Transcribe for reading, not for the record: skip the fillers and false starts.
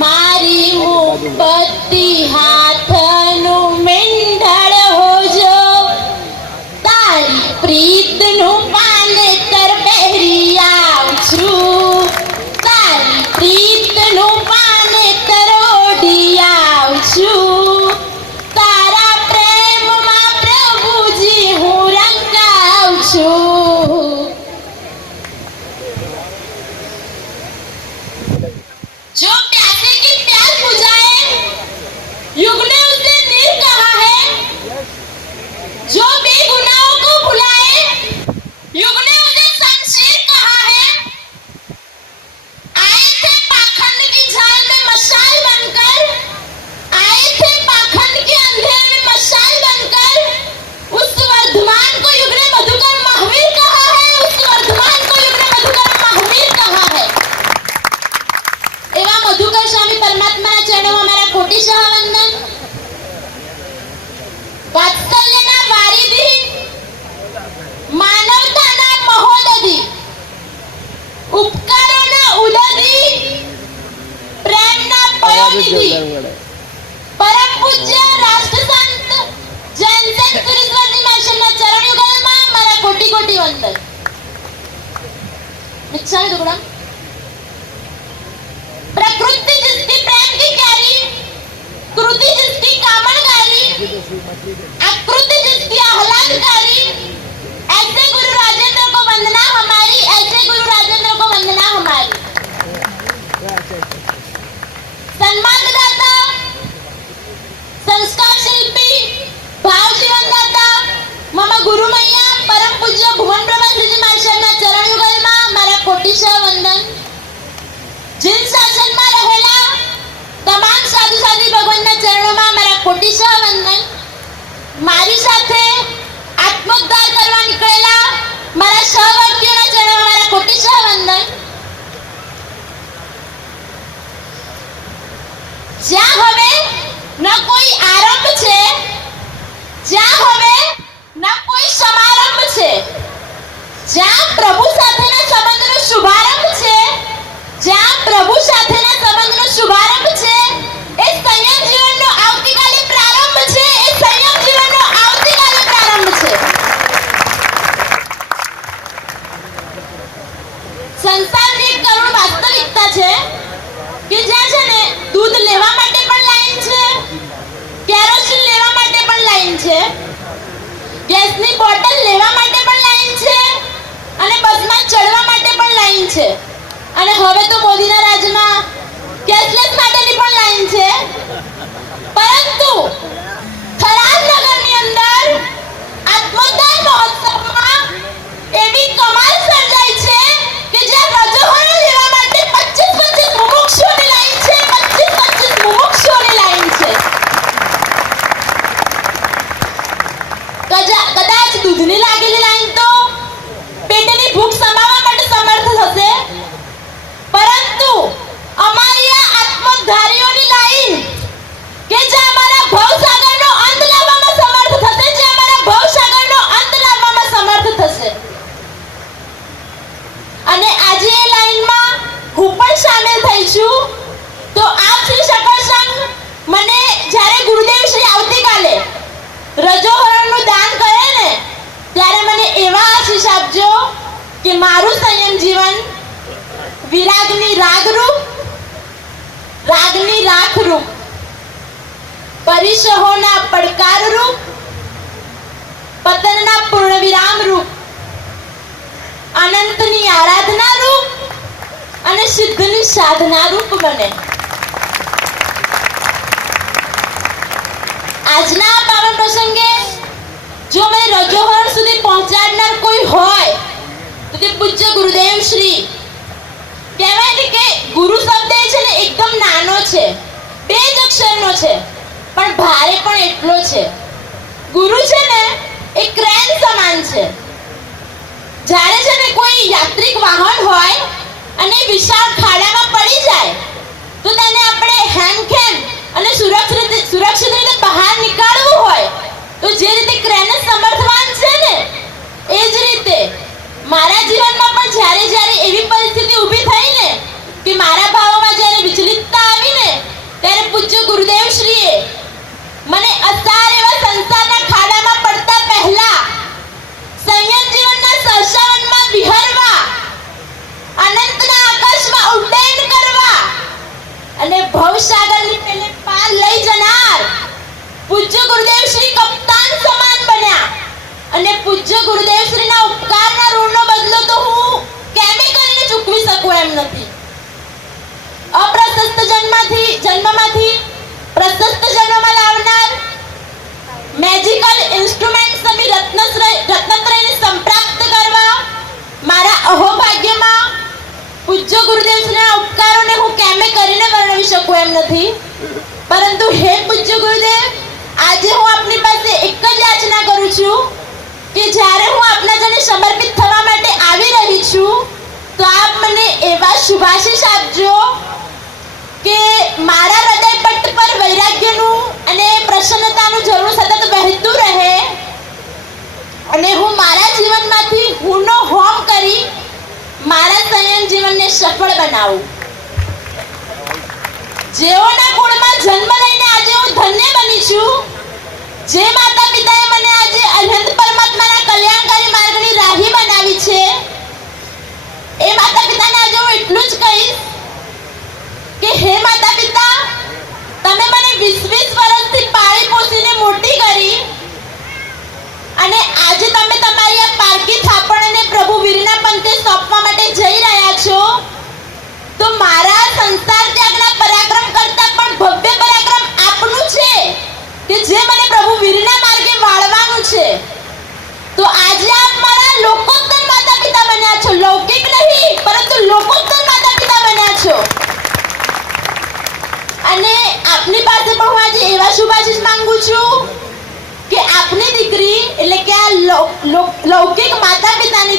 મારી મોમબત્તી હાથનું મીંઢળ હોજો, તારી પ્રીતનું પાનેતર પહેરી આવું છું, તારી પ્રીતનું પાનેતર ઓઢી આવું છું, તારા પ્રેમમાં પ્રભુજી હું રંગાઉં છું। जो प्यासे की प्यास बुझाए, युग ने उसे नीर कहा है, जो बेगुनाहों को भुलाए, युग ने उसे शमशीर कहा है। आए थे पाखंड की झाल में मशाल बनकर, आए थे पाखंड के अंधेरे में मशाल बनकर, उस वर्धमान को युग ने मधुकर महावीर कहा है, उस वर्धमान को युग ने मधुकर महावीर कहा है। एवा मधुकर स्वामी परमात्मा चरणों हमारा कोटिशः वंदन। वात्सल्यना वारिधी, मानवताना महोदधी, उपकारोना उदधी, प्रेमना पयोनिधि, परम पूज्य राष्ट्रसंत जयंत सिरीश्वरजी माशना चरण युगलમાં મારા કોટી કોટી વંદન। मिच्छामी दुगड़ा प्रकृति जिसकी प्रेम की क्यारी, कृति जिसकी कामणकारी, आकृति जिसकी आह्लादकारी, ऐसे गुरु राजेंद्र को वंदना हमारी, ऐसे गुरु राजेंद्र को वंदना हमारी। सन्मार्गदाता, संस्कार शिल्पी, भाव जीवनदाता, मम गुरु मैया परम पूज्य भुवन प्रभा श्रीजी महाशयना चरण युगलમાં મારા કોટિશः વંદન। जिन शासन में रहेला तमाम साधु साधी भगवान चरणों में मारा कोटिशः वंदन। मारी साथे आत्मोद्धार करवा निकळेला मारा सहवर्तीओना चरणों में मारा कोटिशः वंदन। ज्यां हवे न कोई आरंभ छे, ज्यां हवे न कोई समारंभ छे, ज्यां प्रभु સાથેના સંબંધનો શુભારંભ છે, જ્યાં પ્રભુ સાથેના સંબંધનો શુભારંભ છે, એ સંયમ જીવનનો આવતીકાલે પ્રારંભ છે, એ સંયમ જીવનનો આવતીકાલે પ્રારંભ છે। સંસારની એક કરુણ વાસ્તવિકતા છે કે જ્યાં છે ને દૂધ લેવા માટે પણ લાઈન છે, કેરોસીન લેવા માટે પણ લાઈન છે, ગેસની બોટલ લેવા માટે પણ લાઈન છે, અને બસમાં ચડવા માટે પણ લાઈન છે, અને હવે તો મોદીના રાજમાં કેશલેસ માટેની પણ લાઈન છે। પરંતુ થરાદ નગરની અંદર આત્મોદ્ધાર મહોત્સવમાં એવી કમાલ સર્જાઈ છે કે જ્યાં રજોહરણ લેવા માટે 25 મુમુક્ષુઓની લાઈન છે, 25 મુમુક્ષુઓની લાઈન છે। કદાચ દૂધની લાગેલી લાઈન તો પેટની ભૂખ સમાવવા માટે સમર્થ થશે, પરંતુ અમારી આ આત્મધારીઓની લાઈન કે જે અમારા ભવસાગરનો અંત લાવવામાં સમર્થ થશે, જે અમારા ભવસાગરનો અંત લાવવામાં સમર્થ થશે। અને આજે એ લાઈનમાં હું પણ સામેલ થઈ છું। તો આપ શ્રી સકળ સંઘ મને જ્યારે ગુરુદેવ શ્રી આવતીકાલે રજોહરણનું દાન કરે ને ત્યારે મને એવા આશીષ આપજો કે મારું સંયમ જીવન વિરાગની રાગરૂપ, રાગની રાખરૂપ, પરિશહોના પડકારરૂપ, પતનના પૂર્ણ વિરામ રૂપ, અનંતની આરાધના રૂપ અને સિદ્ધની સાધના રૂપ બને। આજના પાવન પ્રસંગે જો મને રજોહરણ સુધી પહોંચાડનાર કોઈ હોય તો તે પૂજ્ય ગુરુદેવ શ્રી। કહેવાય છે કે ગુરુ શબ્દ છે ને એકદમ નાનો છે, 2 જ અક્ષરનો છે, પણ ભારે પણ એટલો છે। ગુરુ છે ને એ ક્રેન સમાન છે। જ્યારે છે ને કોઈ યાત્રિક વાહન હોય અને વિશાળ ખાડામાં પડી જાય તો તેને આપણે હેમખેમ અને સુરક્ષિત રીતે બહાર નીકાળવું હોય તો જે રીતે ક્રેન સમર્થવાન છે ને એ જ રીતે મારા જીવનમાં પણ જ્યારે જ્યારે એવી પરિસ્થિતિ ઊભી થઈ ને કે મારા ભાવોમાં જ્યારે વિચલિત અને પૂજ્ય ગુરુદેવશ્રીના ઉપકારના ઋણનો બદલો તો હું કેમે કરીને ચૂકવી શકું એમ નથી. અપ્રશસ્ત જન્મમાંથી પ્રશસ્ત જન્મમાં લાવનાર મેજિકલ ઇન્સ્ટ્રુમેન્ટ સમી રત્નત્રયને સંપ્રાપ્ત કરવા મારા અહોભાગ્યમાં પૂજ્ય ગુરુદેવશ્રીના ઉપકારોને હું કેમે કરીને વર્ણવી શકું એમ નથી. પરંતુ હે પૂજ્ય ગુરુદેવ, આજે હું આપની પાસે એક જ યાચના કરું છું કે જ્યારે હું આપના જને સમર્પિત થવા માટે આવી રહી છું તો આપ મને એવા શુભાશીષ આપજો કે મારા હૃદયપટ પર વૈરાગ્યનું અને પ્રસન્નતાનું ઝરણું સતત વહેતું રહે અને હું મારા જીવનમાંથી હુંનો હોમ કરી મારા સંયમ જીવનને સફળ બનાવું. જેઓના કુળમાં જન્મ લઈને આજે હું ધન્ય બની છું, જે માતા પિતાએ મને આજે અનંત પરમાત્માના કલ્યાણકારી માર્ગની રાહી બનાવી છે, એ માતા પિતાને આજે હું એટલું જ કહીશ કે હે માતા પિતા, તમે મને 20 વર્ષથી પાળી પોષીને મોટી કરી અને આજે તમે તમારી આ પારકી થાપણને પ્રભુ વીરના પંથે સોંપવા માટે જઈ રહ્યા છો, તો મારા સંસાર ત્યાગના પરાક્રમ કરતા પણ ભવ્ય પરાક્રમ આપનું છે કે જે મને પ્રભુ વીરના માર્ગે વાળવાનું છે. તો આજે આપ મારા લોકોત્તર માતા પિતા બન્યા છો, લૌકિક નહીં પરંતુ લોકોત્તર માતા પિતા બન્યા છો. અને આપની પાસે પણ હું આજે એવા શુભાશીષ માંગુ છું કે આપની દીકરી એટલે કે આ લૌકિક માતા પિતાની